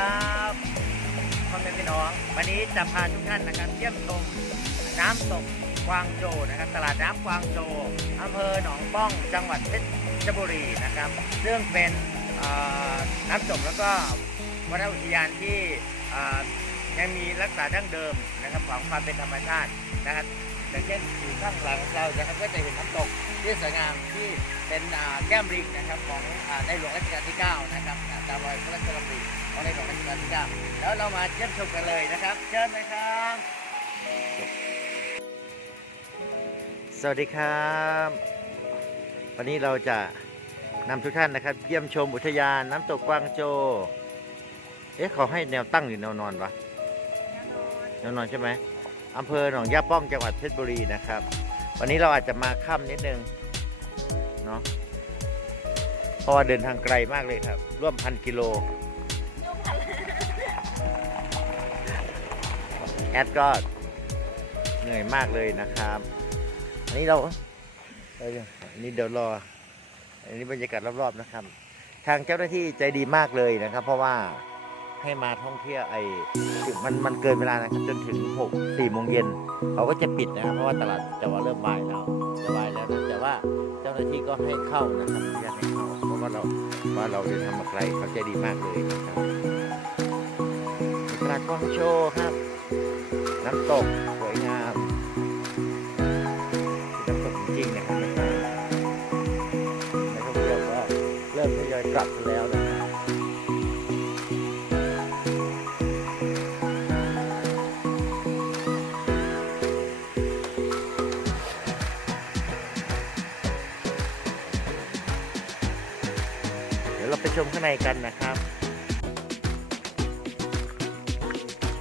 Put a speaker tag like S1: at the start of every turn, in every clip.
S1: ครับพ่อแม่พี่น้อง วันนี้จะพาทุกท่านนะครับเยี่ยมชมน้ำตกกวางโจนะครับ ตลาดน้ำกวางโจอำเภอหนองป้องจังหวัดเพชรบุรีนะครับซึ่งเป็นน้ำตกแล้วก็วรรณอุทยานที่ยังมีรักษาดั้งเดิมนะครับของความเป็นธรรมชาตินะครับ อย่างเช่นอยู่ข้างหลังเรานะครับก็จะเห็นน้ำตกที่สวยงามที่เป็นอ่าแก้มลิงนะครับของอ่าในหลวงรัชกาลที่ 9 นะครับอ่าตามรอยพระราชดำริของในหลวงรัชกาลที่ 9 แล้วเรามาเยี่ยมชมกันเลยนะครับ เชิญนะครับ สวัสดีครับ วันนี้เราจะนำทุกท่านนะครับ เยี่ยมชมอุทยานน้ำตกกวางโจ เอ๊ะเขาให้แนวตั้งหรือแนวนอนวะแนวนอนใช่ไหม อำเภอหนองยาป้องจังหวัดเพชรบุรีนะครับ วันนี้เราอาจจะมาค่ำนิดนึงเนาะเพราะว่าเดินทางไกลมากเลยครับ ร่วมพันกิโลแอดก็เหนื่อยมากเลยนะครับ อันนี้เราเอ้ยอันนี้เดี๋ยวรอ อันนี้บรรยากาศรอบๆนะครับ ทางเจ้าหน้าที่ใจดีมากเลยนะครับ เพราะว่า ให้มาท่องเที่ยวไอ้มันมันเกินเวลานะครับจนถึง6 4โมงเย็นเขาก็จะปิดนะครับเพราะว่าตลาดจะว่าเริ่มวายแล้วจะวายแล้วนะแต่ว่าเจ้าหน้าที่ก็ให้เข้านะครับอนุญาตให้เข้าเพราะว่าเราว่าเราเดินทางมาไกลเขาใจดีมากเลยนะครับตลาดกวางโชว์ครับ น้ำตกสวยงามน้ำตกจริงๆนะครับในักท่องเที่ยวก็เริ่มทยอยกลับแล้วนะางในกันนะครับ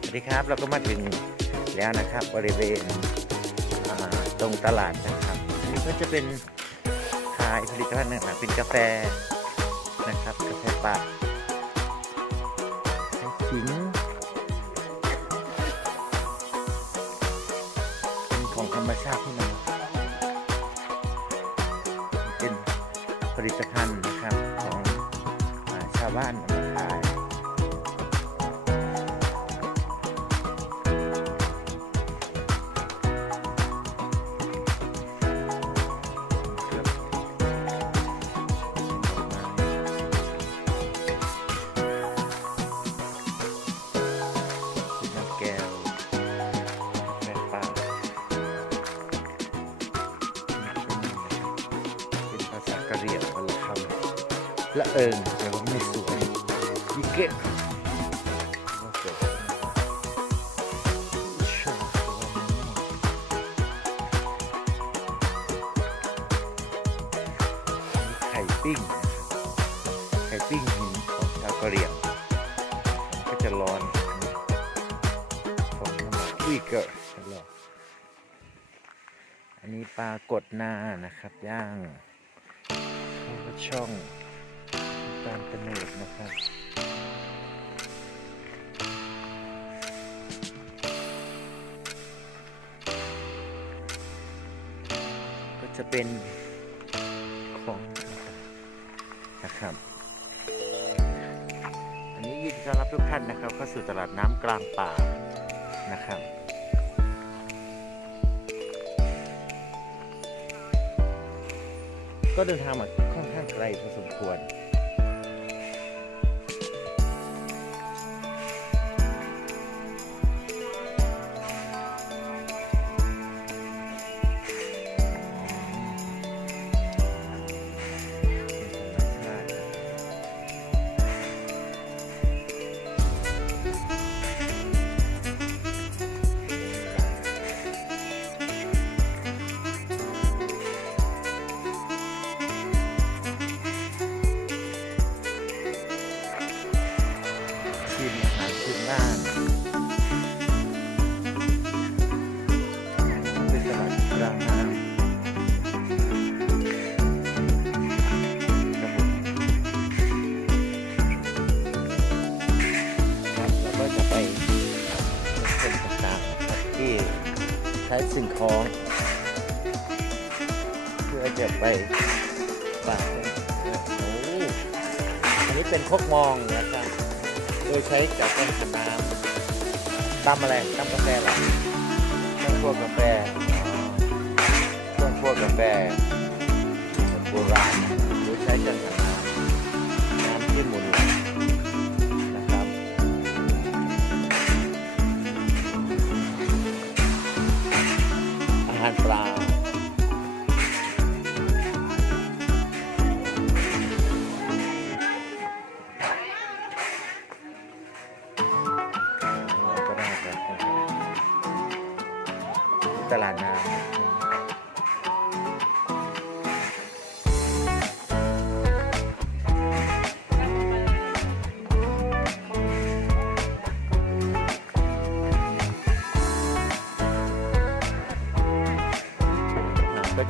S1: สวัสดีครับเราก็มาถึงแล้วนะครับ บริเวณตรงตลาดนะครับอันนี้ก็จะเป็นขายผลิตภัณฑ์ต่างๆเป็นกาแฟนะครับกาแฟป่าขิงเป็นของธรรมชาติที่มันะเหรี่ยงวันละคำละเอิงแต่ว่าไม่สวยยี่เก่งว่าสวยชอบสวยมากไข่ปิ้งไข่ปิ้งหินของชาวกะเหรี่ยงก็จะร้อนของน้ำมันอุ้ยเกิดรออันนี้ปลากดหน้านะครับย่าง ช่องตามกระเนิดนะครับก็จะเป็นของนะครับอันนี้ยินดีต้อนรับทุกท่านนะครับเข้าสู่ตลาดน้ำกลางป่านะครับก็เดินทางมาางไกลพอสมควร ช้สิ่งของ เพื่อจะไปฝากโอ้อันนี้เป็นคกมองนะครับ โดยใช้จากแก้ขน้ำตำอะไรตำกาแฟหรอเครื่องคั่วกาแฟเครื่องคั่วกาแฟโบราณ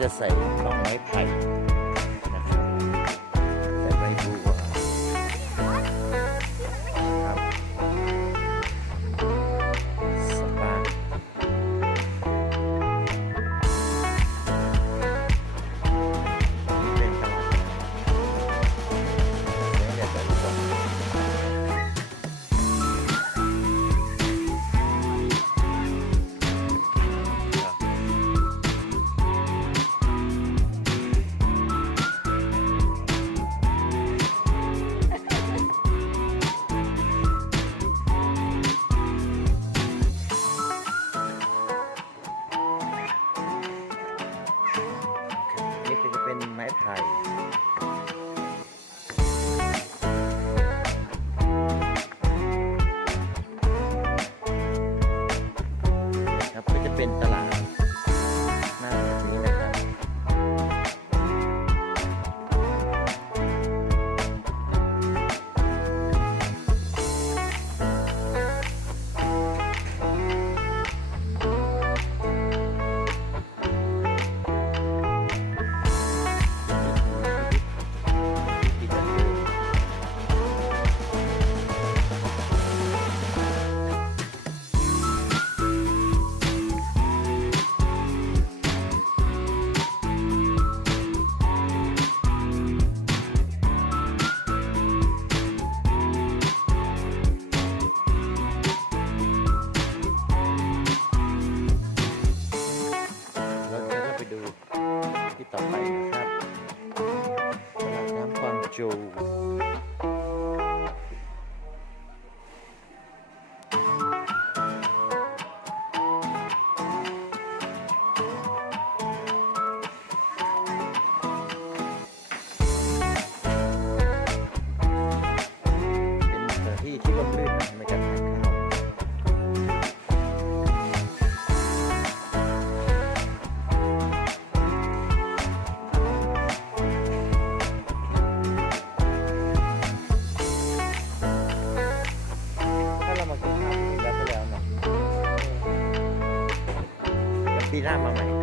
S1: จะใส่ดอกไม้ไผ่ ปีหน้ามาใหม่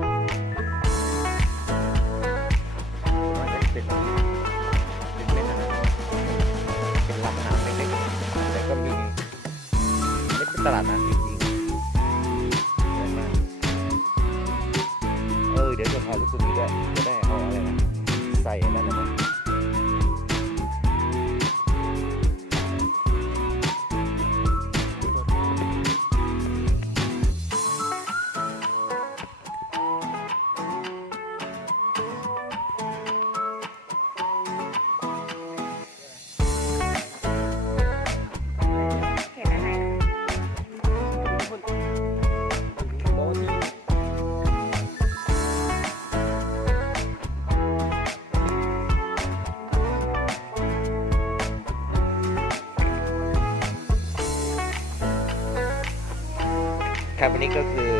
S1: ครับวันนี้ก็คือ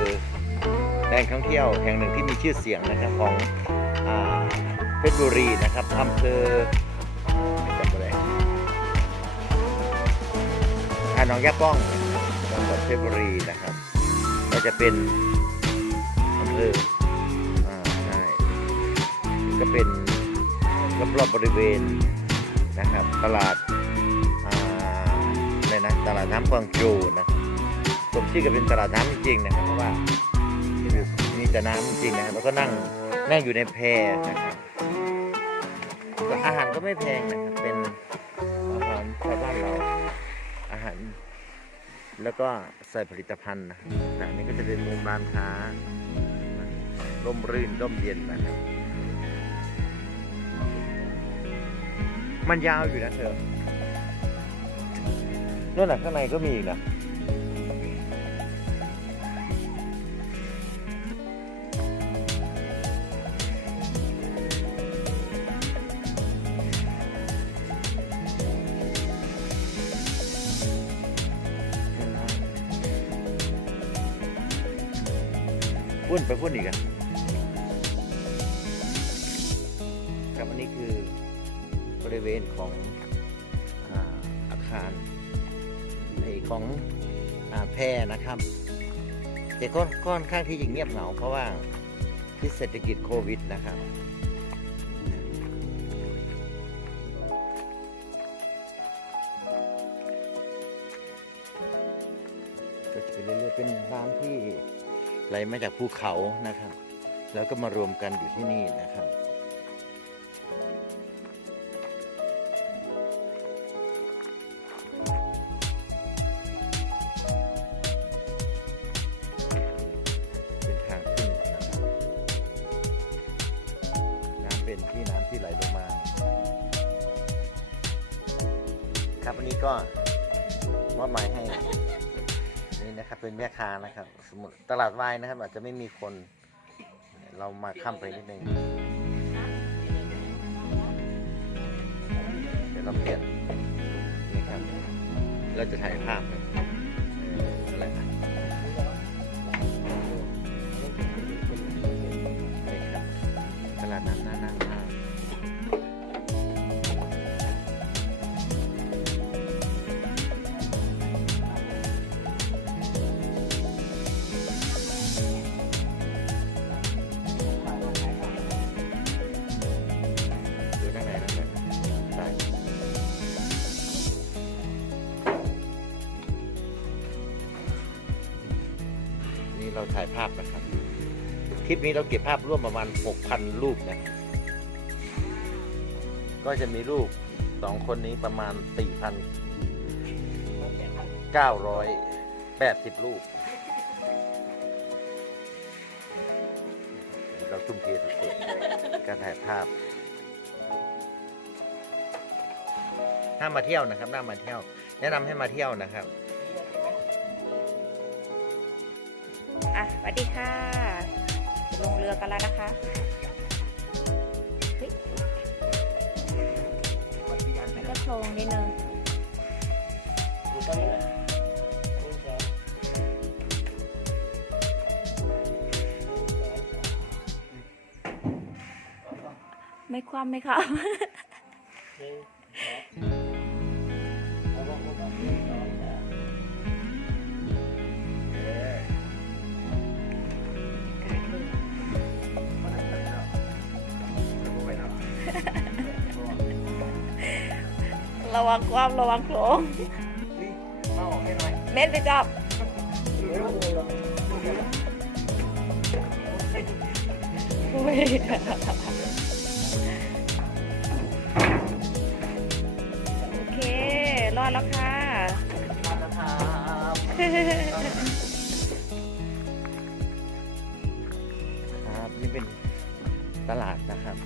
S1: แหล่งท่องเที่ยวแห่งหนึ่งที่มีชื่อเสียงนะครับของอเพชรบุรีนะครับอำเภอจำอะไรหนองยาป้องจังหวัดเพชรบุรีนะครับ ก็จะเป็นอำเภออ่าใช่นี่ก็เป็นรอบๆบริเวณนะครับ ตลาดอ่าอะไรนะตลาดน้ำกวางโจนะครับ สมชื่อกับเป็นตลาดน้ำจริงๆนะครับเพราะว่ามีแต่น้ำจริงนะครับแล้วก็นั่งนั่งอยู่ในแพนะครับอาหารก็ไม่แพงนะครับเป็นอาหารชาวบ้านเราอาหาร แล้วก็ใส่ผลิตภัณฑ์นะแต่อันนี้ก็จะเป็นมุมร้านค้าร่มรื่นร่มเย็นนะครับ มันยาวอยู่นะเธอนั่นแหละข้างในก็มีอีกนะ พุ่นอีกอะครับอันนี้คือบริเวณของอาอาคารไอของอแพรนะครับ แต่ก็ค่อนข้างที่จะเงียบเหงาเพราะว่าพิษเศรษฐกิจโควิดนะครับก็จะเป็นเรื่อยๆเป็นน้ำที่ ไหลมาจากภูเขานะครับ แล้วก็มารวมกันอยู่ที่นี่นะครับเป็นทางขึ้นนะครับน้ำเป็นที่น้ำที่ไหลลงมา ครับวันนี้ก็มอบหมายให้ ครับเป็นแม่ค้านะครับ สมมติตลาดวายนะครับ อาจจะไม่มีคน เรามาข้ามไปนิดนึงเดี๋ยวเราเปลี่ยนนี่ครับ เราจะถ่ายภาพครับ นี่เราถ่ายภาพนะครับ คลิปนี้เราเก็บภาพร่วมประมาณ 6,000 รูปนะ ก็จะมีรูปสองคนนี้ประมาณ 4,980 รูป เราทุ่มเทสุดๆการถ่ายภาพถ้ามาเที่ยวนะครับน่ามาเที่ยว แนะนำให้มาเที่ยวนะครับ
S2: อะสวัสดีค่ะ ลงเรือกันแล้วนะคะเฮ้ยแล้วก็โชว์นิดนึงไม่คว่ำไหมคะ ระวังความระวังโคลง
S1: มาออกให้หน่อย
S2: เม็ดไปจับอุ๊ยโอเค รอดแล้วค่ะ
S1: มาแล้วครับครับนี่เป็นตลาดนะครับ